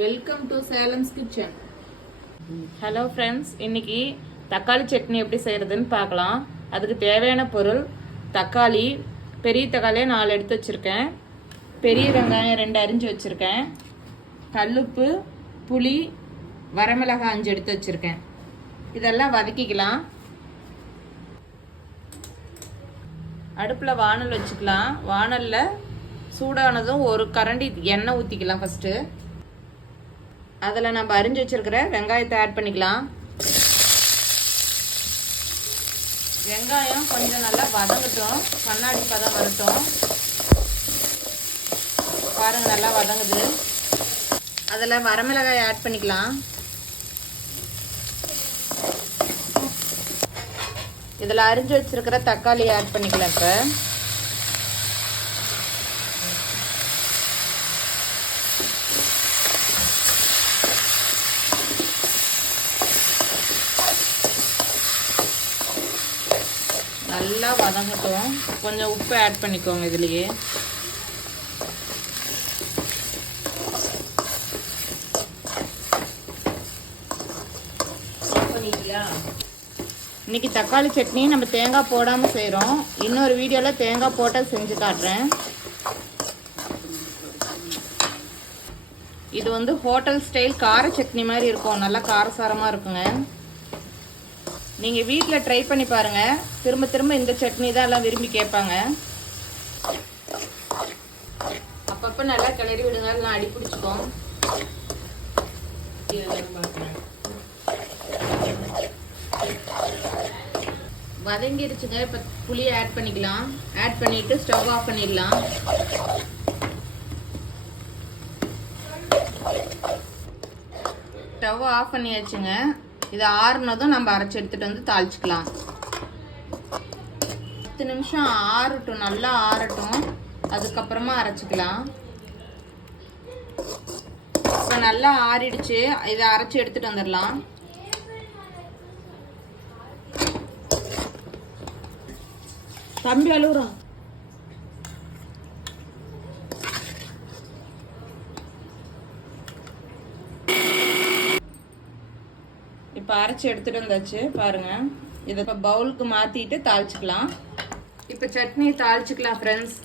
Welcome to Salem's kitchen hello friends இன்னைக்கு தக்காளி சட்னி எப்படி செய்கிறதுன்னு பார்க்கலாம். அதுக்கு தேவையான பொருள் தக்காளி பெரிய தக்காளியை நாலு எடுத்து வச்சுருக்கேன். பெரிய வெங்காயம் ரெண்டு அரிஞ்சு வச்சுருக்கேன். கல்லுப்பு புளி வரமிளகாய் அஞ்சு எடுத்து வச்சுருக்கேன். இதெல்லாம் வதக்கிக்கலாம். அடுப்பில் வானல் வச்சுக்கலாம். வானலில் சூடானதும் ஒரு கரண்டி எண்ணெய் ஊற்றிக்கலாம் ஃபஸ்ட்டு அதில் நம்ம அரிஞ்சு வச்சிருக்கிற வெங்காயத்தை ஆட் பண்ணிக்கலாம். வெங்காயம் கொஞ்சம் நல்லா வதங்கட்டும். கண்ணாடி பதம் வரட்டும். பாருங்கள் நல்லா வதங்குது. அதில் வரமிளகாய் ஆட் பண்ணிக்கலாம். இதில் அரிஞ்சு வச்சிருக்கிற தக்காளி ஆட் பண்ணிக்கலாம் இப்போ. நல்லா வதங்கட்டும். கொஞ்சம் உப்பு ஆட் பண்ணிக்கோங்க இதுலேயே. இன்னைக்கு தக்காளி சட்னி நம்ம தேங்காய் போடாமல் செய்கிறோம் இன்னொரு வீடியோவில் தேங்காய் போட்டு செஞ்சு காட்டுறேன். இது வந்து ஹோட்டல் ஸ்டைல் கார சட்னி மாதிரி இருக்கும். நல்லா காரசாரமாக இருக்குங்க. நீங்கள் வீட்டில் ட்ரை பண்ணி பாருங்கள் திரும்ப திரும்ப இந்த சட்னி தான் எல்லாம் விரும்பி கேட்பாங்க. அப்பப்போ நல்லா கிளறி விடுங்க எல்லாம் அடி பிடிச்சிக்கும். வதங்கிருச்சுங்க. இப்போ புளியை ஆட் பண்ணிக்கலாம். ஆட் பண்ணிவிட்டு ஸ்டவ் ஆஃப் பண்ணிடலாம். ஸ்டவ் ஆஃப் பண்ணியாச்சுங்க. இது ஆறுனதும் நம்ம அரைச்சி எடுத்துகிட்டு வந்து தாளிச்சிக்கலாம். பத்து நிமிஷம் ஆறட்டும் நல்லா ஆறட்டும். அதுக்கப்புறமா அரைச்சிக்கலாம். இப்போ நல்லா ஆறிடுச்சு. இதை அரைச்சி எடுத்துகிட்டு வந்துடலாம். தம்பி அழுகுறான் இப்போ அரைச்சி எடுத்துட்டு வந்தாச்சு பாருங்க. இதை இப்போ பவுலுக்கு மாற்றிட்டு தாளிச்சுக்கலாம். இப்போ சட்னி தாளிச்சுக்கலாம் ஃப்ரெண்ட்ஸ்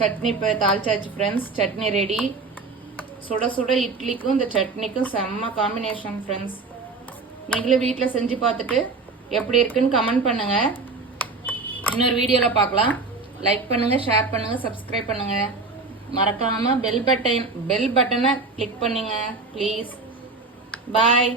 சட்னி இப்போ தாளிச்சாச்சு ஃப்ரெண்ட்ஸ் சட்னி ரெடி சுட சுட இட்லிக்கும் இந்த சட்னிக்கும் செம்ம காம்பினேஷன் ஃப்ரெண்ட்ஸ் நீங்களும் வீட்டில் செஞ்சு பார்த்துட்டு எப்படி இருக்குன்னு கமெண்ட் பண்ணுங்க. இன்னொரு வீடியோவில் பார்க்கலாம். லைக் பண்ணுங்க ஷேர் பண்ணுங்க சப்ஸ்கிரைப் பண்ணுங்க. மறக்காம பெல் பட்டன் பெல் பட்டனை கிளிக் பண்ணுங்க ப்ளீஸ் பாய்